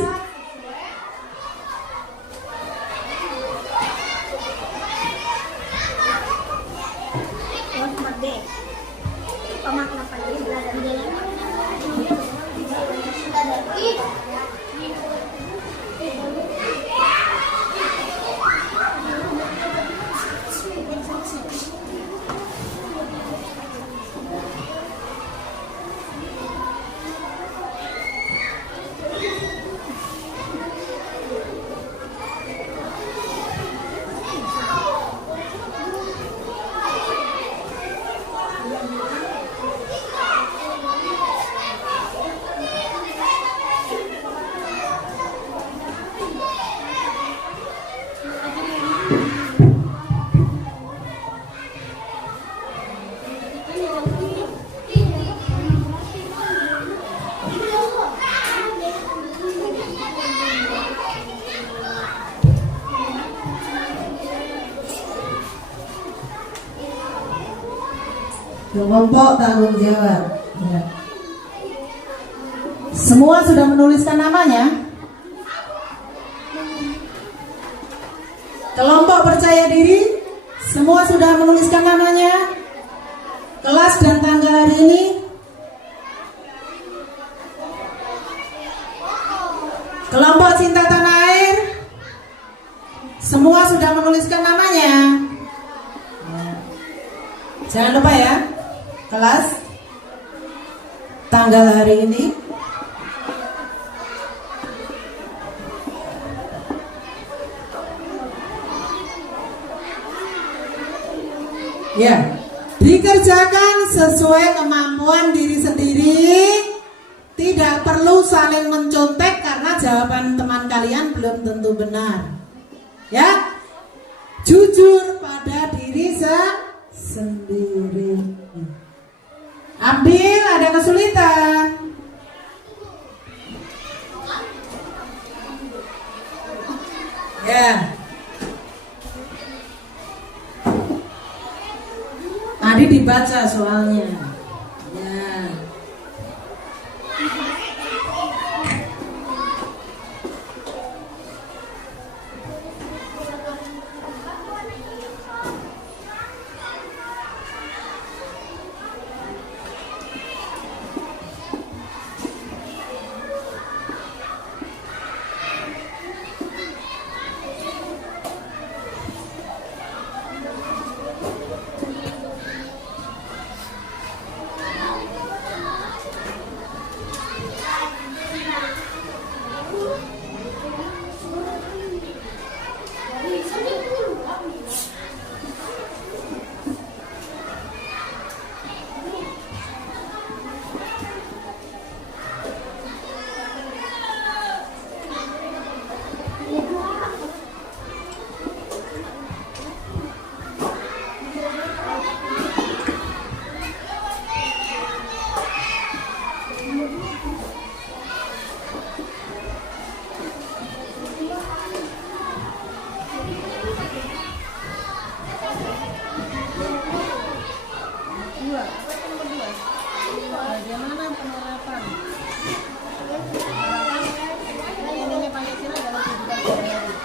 Kelompok tanggung jawab. Ya. Semua sudah menuliskan namanya? Kelompok percaya diri, semua sudah menuliskan namanya? Kelas dan tanggal hari ini? Kelompok cinta tanah air, semua sudah menuliskan namanya? Jangan lupa ya, kelas, tanggal hari ini. Ya, dikerjakan sesuai kemampuan diri sendiri. Tidak perlu saling mencontek karena jawaban teman kalian belum tentu benar. Ya, Jujur pada diri sendiri. Ambil, ada kesulitan. Ya. Tadi dibaca soalnya. Ya. Bagaimana penerapan nilai Pancasila dalam kehidupan sehari-hari?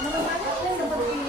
Penerapannya yang seperti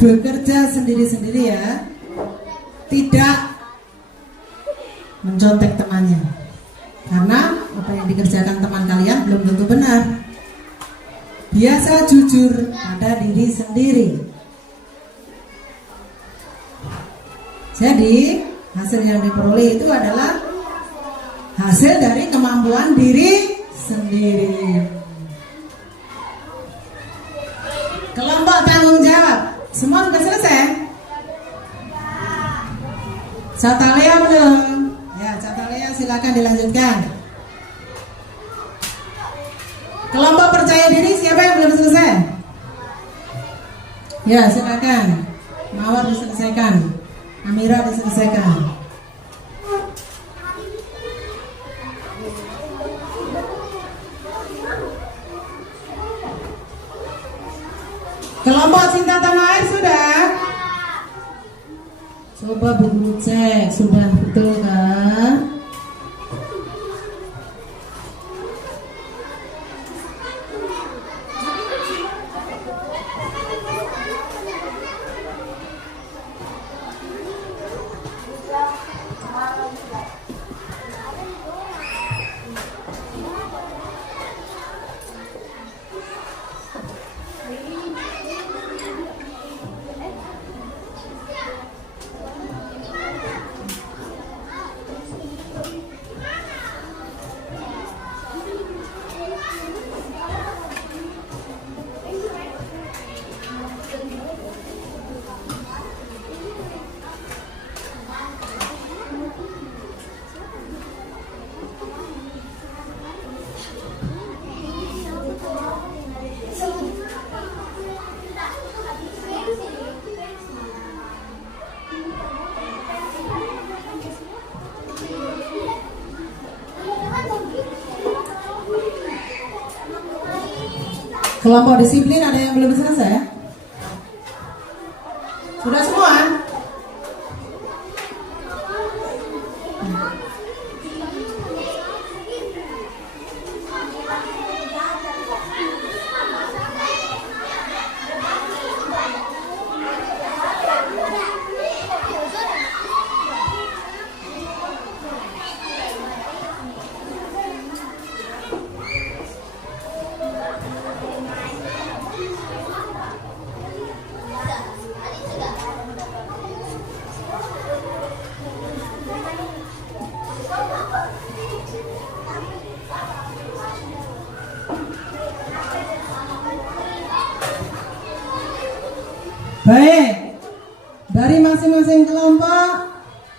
bekerja sendiri-sendiri ya, tidak mencontek temannya, karena apa yang dikerjakan teman kalian belum tentu benar. biasa jujur pada diri sendiri. Jadi hasil yang diperoleh itu adalah hasil dari kemampuan diri sendiri. Kelompok tanggung jawab, semua sudah selesai? Catalea belum? Ya, Catalea silakan dilanjutkan. Kelompok percaya diri, siapa yang belum selesai? Ya, silakan. Mawar diselesaikan, Amira diselesaikan. Kelompok cinta tanah air sudah? Coba Bu Guru cek, sudah betul kan? Kelompok disiplin ada yang belum selesai? Sudah semua? Baik, dari masing-masing kelompok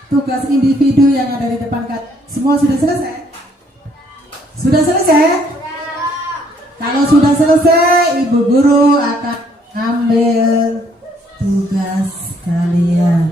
tugas individu yang ada di depan semua sudah selesai? Sudah selesai? Kalau sudah selesai, Ibu Guru akan ambil tugas kalian.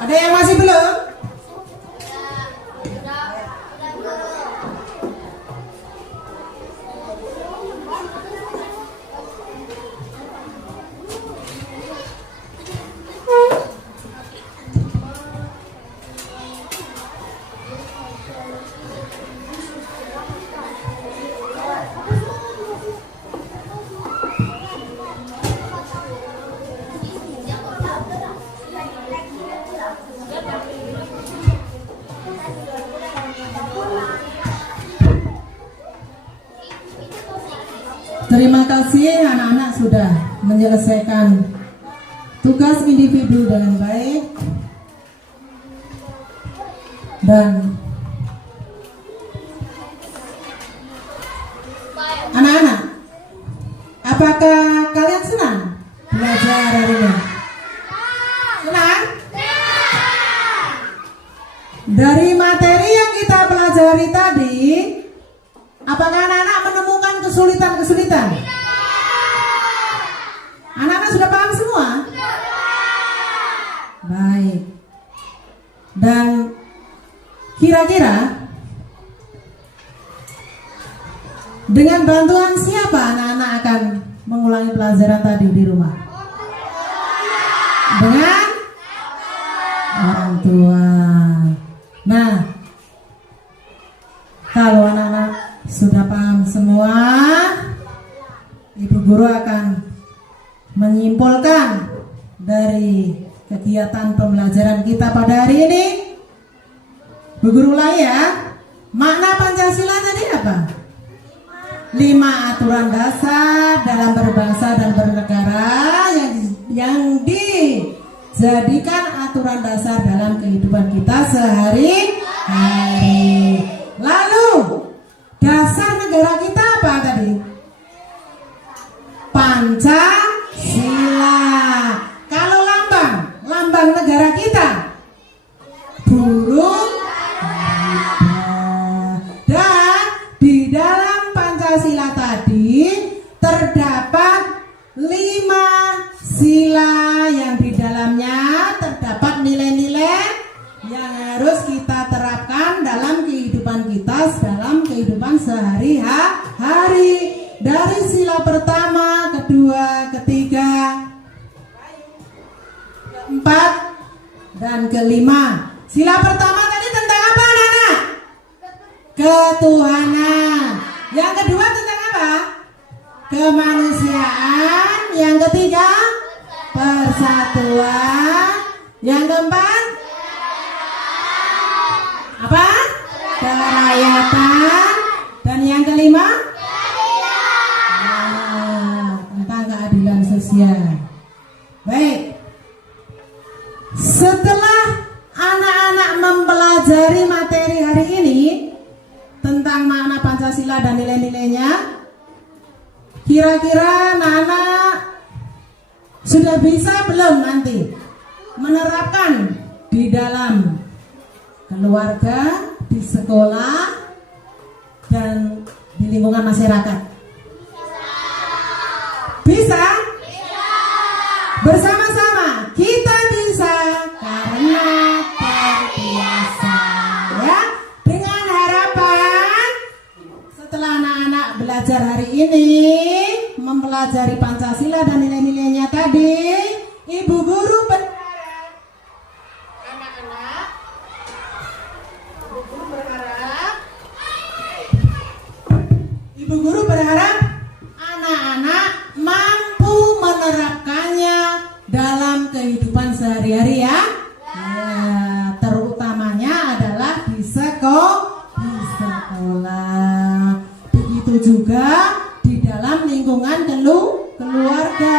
Ada yang masih belum? Terima kasih anak-anak sudah menyelesaikan tugas individu dengan baik. Dan anak-anak, apakah kalian senang belajar hari ini? Senang? Dari materi yang kita pelajari tadi, apakah anak-anak menemukan kesulitan-kesulitan? Anak-anak sudah paham semua? Baik. Dan kira-kira dengan bantuan siapa anak-anak akan mengulangi pelajaran tadi di rumah? Dengan orang tua. Nah, kalau anak-anak sudah paham semua, Ibu Guru akan menyimpulkan dari kegiatan pembelajaran kita pada hari ini. Bu Guru ulangi ya. Makna Pancasila tadi apa? 5 aturan dasar dalam berbangsa dan bernegara yang dijadikan aturan dasar dalam kehidupan kita sehari-hari. Lalu dasar negara kita apa tadi? Pancasila. Kalau lambang negara kita burung Garuda. Dan di dalam Pancasila tadi terdapat 5 sila yang di dalamnya terdapat nilai-nilai yang harus kita terapkan dalam kehidupan kita, dalam kehidupan sehari-hari. Dari sila pertama, kedua, ketiga, keempat, dan kelima. Sila pertama tadi tentang apa, anak-anak? Ketuhanan. Yang kedua tentang apa? Kemanusiaan. Yang ketiga, persatuan. Yang keempat, apa? Kerakyatan. Dan yang kelima, tentang keadilan sosial. Baik. Setelah anak-anak mempelajari materi hari ini tentang makna Pancasila dan nilai-nilainya, kira-kira anak-anak sudah bisa belum nanti menerapkan di dalam keluarga, di sekolah, dan di lingkungan masyarakat? Bisa? Bersama-sama kita bisa karena terbiasa, ya. Dengan harapan setelah anak-anak belajar hari ini mempelajari Pancasila dan nilai-nilainya tadi, Ibu Guru berharap anak-anak, Ibu Guru berharap anak-anak mampu menerapkannya dalam kehidupan sehari-hari, ya. Ya, terutamanya adalah di sekolah. Begitu juga di dalam lingkungan keluarga,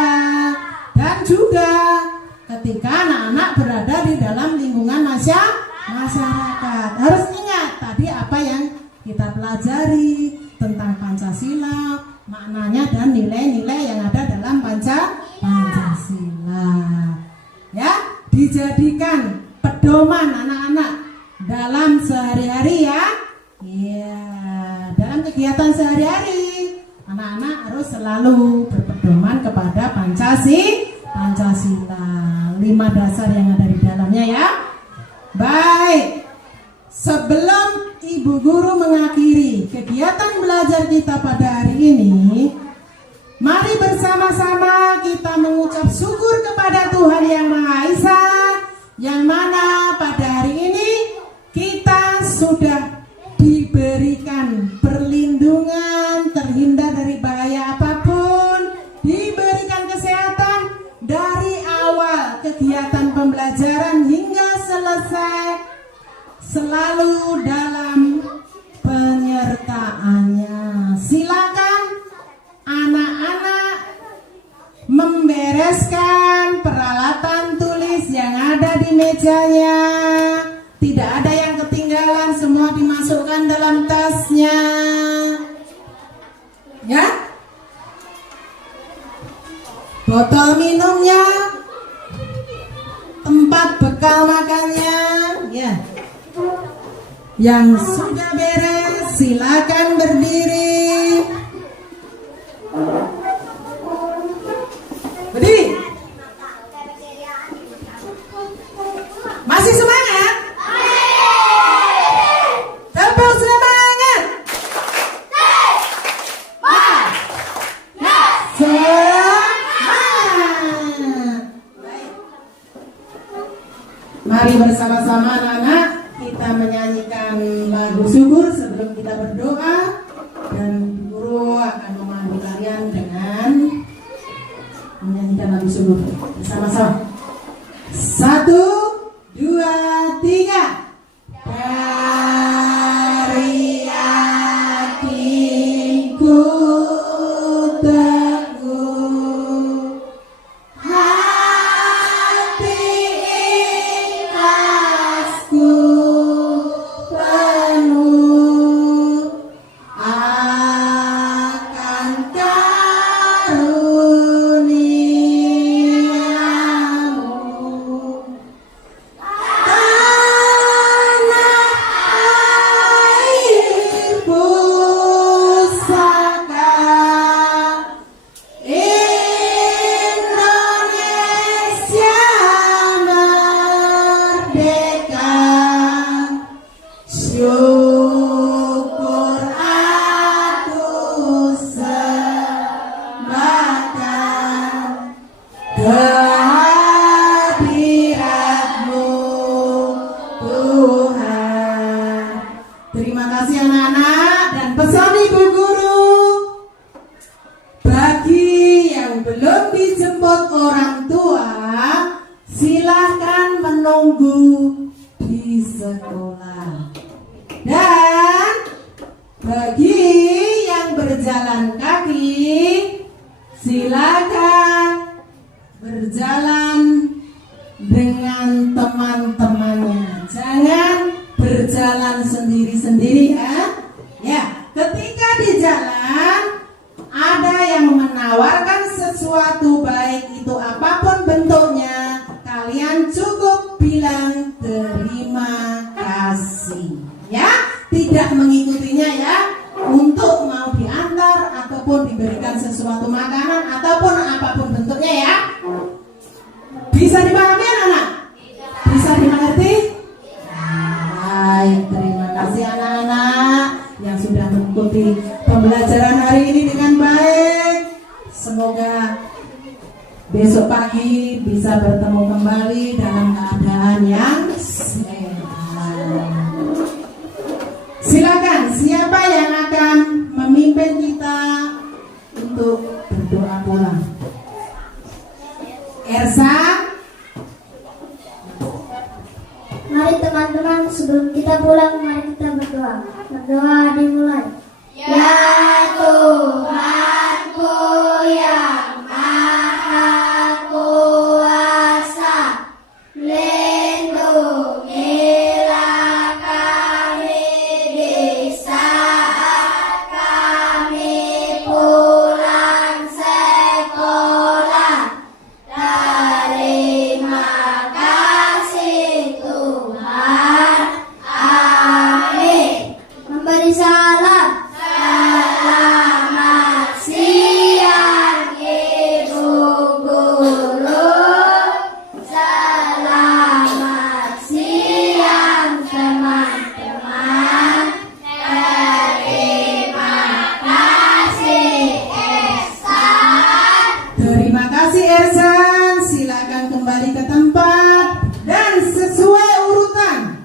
dan juga ketika anak-anak berada di dalam lingkungan masyarakat. Harus ingat tadi apa yang kita pelajari tentang Pancasila, maknanya dan nilai-nilai yang ada dalam Pancasila, ya, dijadikan pedoman anak-anak dalam sehari-hari, ya. Ya, dalam kegiatan sehari-hari anak-anak harus selalu berpedoman kepada Pancasila, 5 dasar yang ada di dalamnya, ya. Baik, sebelum Ibu Guru mengakhiri kegiatan belajar kita pada hari ini, mari bersama-sama kita mengucap syukur kepada Tuhan Yang Maha Esa, yang mana pada hari ini kita sudah diberikan perlindungan, terhindar dari bahaya apapun, diberikan kesehatan dari awal kegiatan pembelajaran hingga selesai, selalu dalam penyertaannya. Silakan anak-anak membereskan peralatan tulis yang ada di mejanya, Tidak ada yang ketinggalan, semua dimasukkan dalam tasnya. Ya? Botol minumnya, tempat bekal makannya, ya. Yang sudah beres, silakan berdiri. Berdiri. Masih semangat? Tepuk semangat. Semangat. Mari bersama-sama anak-anak kita menyanyikan lagu syukur sebelum kita berdoa, dan guru akan memandu kalian dengan menyanyikan lagu syukur bersama-sama. 1, 2, 3. Dari hatiku teguh, hati ikhlasku penuh akan karuniamu. Tanah air pusaka Indonesia merdeka, syukur aku sembahkan kehadiratmu Tuhan. Terima kasih anak-anak, dan pesan ibu guru, bagi yang belum dijemput orang tua, silahkan menunggu di sekolah. Dan bagi yang berjalan kaki, silakan berjalan dengan teman-temannya. Jangan berjalan sendiri-sendiri ya. Ya, ketika di jalan ada yang menawarkan sesuatu, baik itu apapun bentuknya, kalian cukup bilang terima kasih. Ya, tidak mengikutinya ya, untuk mau diantar ataupun diberikan sesuatu makanan ataupun apapun bentuknya ya. Bisa dipahami anak-anak? Bisa dimengerti? Baik, terima kasih anak-anak yang sudah mengikuti pembelajaran hari ini dengan baik. Semoga besok pagi bisa bertemu kembali dalam keadaan yang sehat. Silakan, siapa yang akan memimpin kita untuk berdoa pulang? Ersa? Mari teman-teman, sebelum kita pulang, mari kita berdoa. Berdoa dimulai. Ya Tuhanku yang Maha Kuasa, lindungilah kami di saat kami pulang sekolah. Terima kasih Tuhan. Amin. Memberi salam. Selamat siang Ibu Guru. Selamat siang teman-teman. Terima kasih Ersan. Terima kasih Ersan. Silakan kembali ke tempat dan sesuai urutan.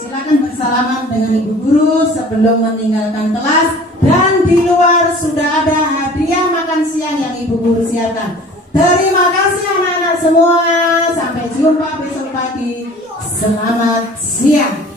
Silakan bersalaman dengan ibu guru sebelum meninggalkan kelas, dan di luar sudah ada hadiah makan siang yang ibu guru siapkan. Terima kasih anak-anak semua. Sampai jumpa besok pagi. Selamat siang.